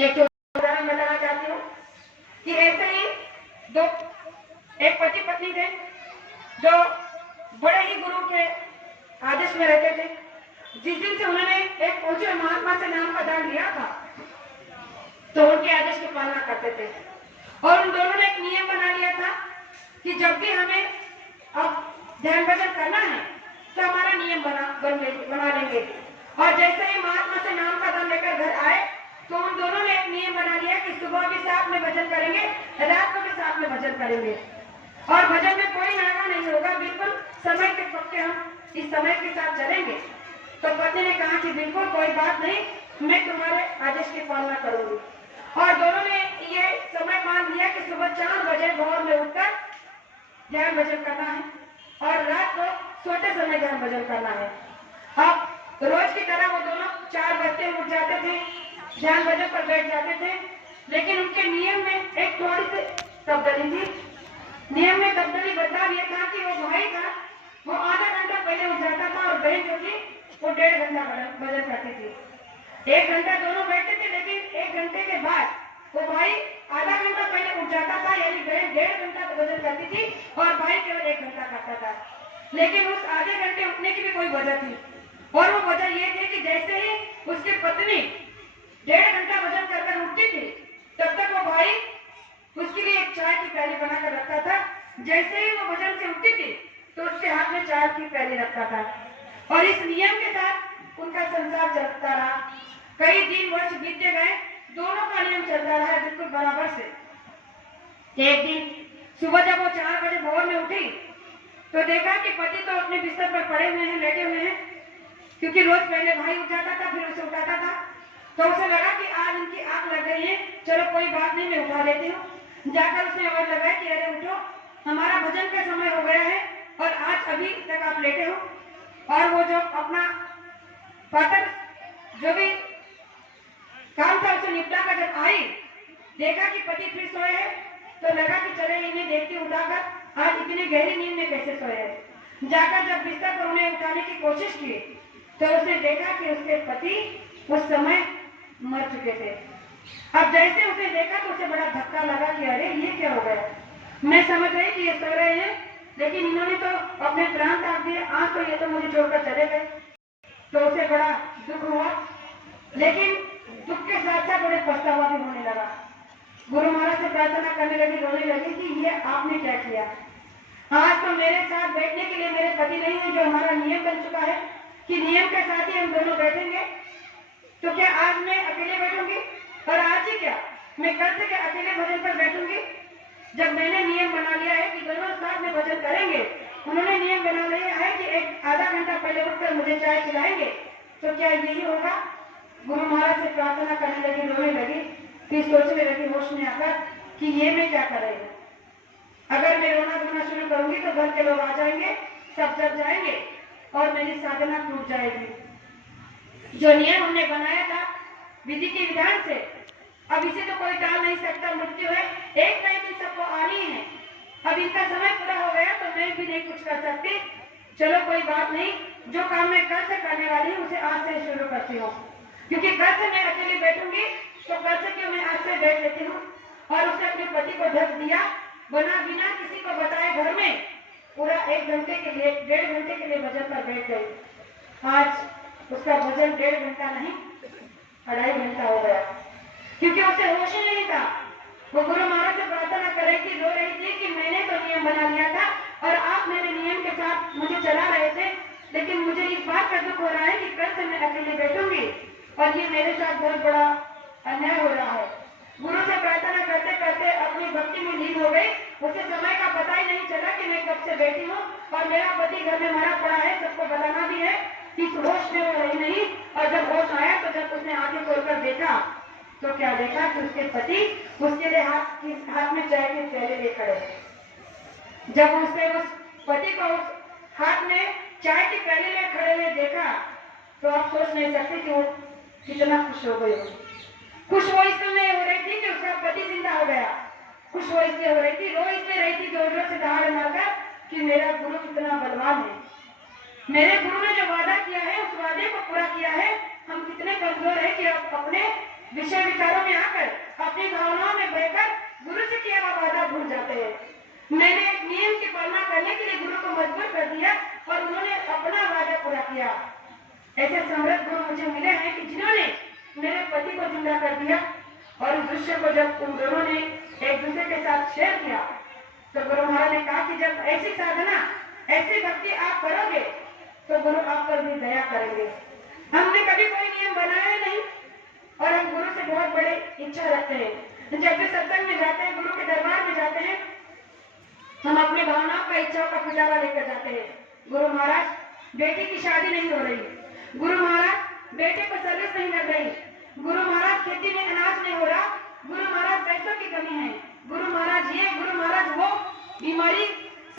एक उदाहरण बताना चाहती हूँ कि ऐसे ही दो एक पति पत्नी थे जो बड़े ही गुरु के आदेश में रहते थे। जिस दिन से उन्होंने एक पूज्य महात्मा से नाम का दान लिया था तो उनके आदेश की पालना करते थे और उन दोनों ने एक नियम बना लिया था कि जब भी हमें अब ध्यान भजन करना है तो हमारा नियम बना लेंगे। और जैसे ही महात्मा से नाम का दान लेकर घर आए तो उन दोनों ने एक नियम बना लिया कि सुबह भी साथ में भजन करेंगे, रात को भी साथ में भजन करेंगे और भजन में कोई नागा नहीं होगा, बिल्कुल समय के पक्के हम इस समय के साथ चलेंगे। तो पति ने कहा कि बिल्कुल कोई बात नहीं, मैं तुम्हारे आदेश की पालना करूंगी। और दोनों ने ये समय मान लिया कि सुबह 4 बजे भोर में उठकर ध्यान भजन करना है और रात को सोते समय ध्यान भजन करना है। अब रोज की तरह वो दोनों 4 बजे उठ जाते थे, ध्यान भजन पर बैठ जाते थे, लेकिन उनके नियम में एक थोड़ी सी तब्दीली थी। नियम में तब्दीली बदलाव ये था कि वो भाई था वो आधा घंटा पहले उठ जाता था और बहन जो थी वो 1.5 घंटा भजन करती थी। 1 घंटा दोनों बैठते थे, लेकिन 1 घंटे के बाद वो भाई आधा घंटा पहले उठ जाता था, यानी बहन 1.5 घंटा भजन करती थी और भाई केवल 1 घंटा करता था। लेकिन उस आधे घंटे उठने की भी कोई वजह थी और वो वजह ये थी कि जैसे ही उसकी पत्नी 1.5 घंटा भजन कर उठती थी तब तक वो भाई उसके लिए एक चाय की प्याली बनाकर रखता था। जैसे ही वो भजन से उठती थी तो उसके हाथ में चाय की प्याली रखता था और इस नियम के साथ उनका संसार चलता रहा। कई दिन वर्ष बीतते गए, दोनों का नियम चलता रहा बिल्कुल बराबर से। एक दिन सुबह जब वो 4 बजे भोर में उठी तो देखा कि पति तो अपने बिस्तर पर पड़े हुए हैं, लेटे हुए हैं, क्योंकि रोज पहले भाई उठ जाता था फिर उसे उठाता था। तो उसे लगा कि आज उनकी आंख लग गई है, चलो कोई बात नहीं, मैं उठा लेती हूँ। जाकर उसने आवाज लगाई कि अरे उठो, हमारा भजन का समय हो गया है और आज अभी तक आप लेटे हो। और वो जो अपना पाठक जो भी काम था उसे निपटा कर जब आई, देखा कि पति फिर सोए है तो लगा कि चले इन्हें देखती उठाकर आज इतनी गहरी नींद में कैसे सोए है। जाकर जब बिस्तर पर उन्हें उठाने की कोशिश की तो उसने देखा कि उसके पति उस समय मर चुके थे। अब जैसे उसे देखा तो उसे बड़ा धक्का लगा कि अरे ये क्या हो गया। मैं समझ रही कि ये सो रहे हैं, लेकिन इन्होंने तो अपने प्राण त्याग दिए, आज तो ये तो मुझे छोड़कर चले गए। तो उसे बड़ा दुख हुआ, लेकिन दुख के साथ साथ बड़े पछतावा भी होने लगा। गुरु महाराज से प्रार्थना करने लगी, रोने लगी कि ये आपने क्या किया। आज तो मेरे साथ बैठने के लिए मेरे पति नहीं है, जो हमारा नियम बन चुका है कि नियम के साथ ही हम दोनों बैठेंगे। तो क्या आज मैं अकेले बैठूंगी और आज ही क्या मैं कल से क्या अकेले भजन पर बैठूंगी। जब मैंने नियम बना लिया है कि दोनों साथ में भजन करेंगे, उन्होंने नियम बना लिया है कि एक आधा घंटा पहले उठकर मुझे चाय पिलाएंगे, तो क्या यही होगा। गुरु महाराज से प्रार्थना करने लगी, रोने लगी, फिर सोचने लगी होश में आकर कि ये मैं क्या कर रही हूँ। अगर मैं रोना धोना शुरू करूंगी तो घर के लोग आ जाएंगे, सब जग जाएंगे और मेरी साधना टूट जाएगी। जो नियम हमने बनाया था विधि के विधान से, अब इसे तो कोई टाल नहीं सकता। मृत्यु है, एक ना एक दिन सबको आनी है। अब इनका समय पूरा हो गया तो मैं भी नहीं कुछ कर सकती। चलो कोई बात नहीं, जो काम मैं कल से करने वाली हूँ उसे आज से शुरू करती हूँ, क्योंकि कल से मैं अकेले बैठूंगी तो कल से क्यों मैं आज से बैठ लेती हूँ। और उसने अपने पति को ढक दिया, बिना किसी को बताए घर में पूरा 1 घंटे के लिए 1.5 घंटे के लिए भजन पर बैठ गई। आज उसका भजन 1.5 घंटा नहीं 2.5 घंटा हो गया, क्योंकि उसे होश ही नहीं था। वो गुरु महाराज से प्रार्थना कर रही थी, रो रही थी कि मैंने तो नियम बना लिया था और आप मेरे नियम के साथ मुझे चला रहे थे, लेकिन मुझे इस बात का दुख हो रहा है कि कल से मैं अकेले बैठूंगी और ये मेरे साथ बहुत बड़ा अन्याय हो रहा है। गुरु से प्रार्थना करते करते अपनी भक्ति में लीन हो गई। उसे समय का पता ही नहीं चला कि मैं कब से बैठी हूँ और मेरा पति घर में मरा पड़ा है, सबको बताना भी है। इस होश में वो रही नहीं और जब होश आया तो जब उसने आंखें खोलकर देखा तो क्या देखा कि उसके पति उसके लिए हाथ में चाय के प्याले ले खड़े। जब उसने उस पति को उस हाथ में चाय के प्याले ले खड़े हुए देखा तो आप सोच नहीं सकते कि वो कितना खुश हो गई होगी। खुश वो इसलिए हो रही थी कि उसका पति जिंदा हो गया, खुश वो इसलिए हो रही थी, रो इसलिए रही थी जोर से दहाड़ मारकर कि मेरा गुरु कितना बलवान है, मेरे गुरु ने जो वादा किया है उस वादे को पूरा किया है। हम कितने कमजोर है कि अब अपने विषय विचारों में आकर अपनी भावनाओं में बहकर गुरु से किया हुआ वादा भूल जाते हैं। मैंने नियम की पालना करने के लिए गुरु को मजबूर कर दिया और उन्होंने अपना वादा पूरा किया। ऐसे समृद्ध गुरु मुझे मिले हैं कि जिन्होंने मेरे पति को जिंदा कर दिया। और इस दृश्य को जब उन दोनों ने एक दूसरे के साथ शेयर किया तो गुरु महाराज ने कहा कि जब ऐसी साधना, ऐसी भक्ति आप करोगे तो गुरु आप पर भी दया करेंगे। हमने कभी कोई नियम बनाया नहीं और हम गुरु से बहुत बड़ी इच्छा रखते हैं। जब भी सत्संग में जाते हैं, गुरु के दरबार में जाते हैं, हम अपनी भावनाओं का, इच्छाओं का पिटारा लेकर जाते हैं। गुरु महाराज, बेटी की शादी नहीं हो रही, गुरु महाराज बेटे को सर्विस नहीं लग रही, गुरु महाराज खेती में अनाज नहीं हो रहा, गुरु महाराज पैसों की कमी है, गुरु महाराज ये, गुरु महाराज वो, बीमारी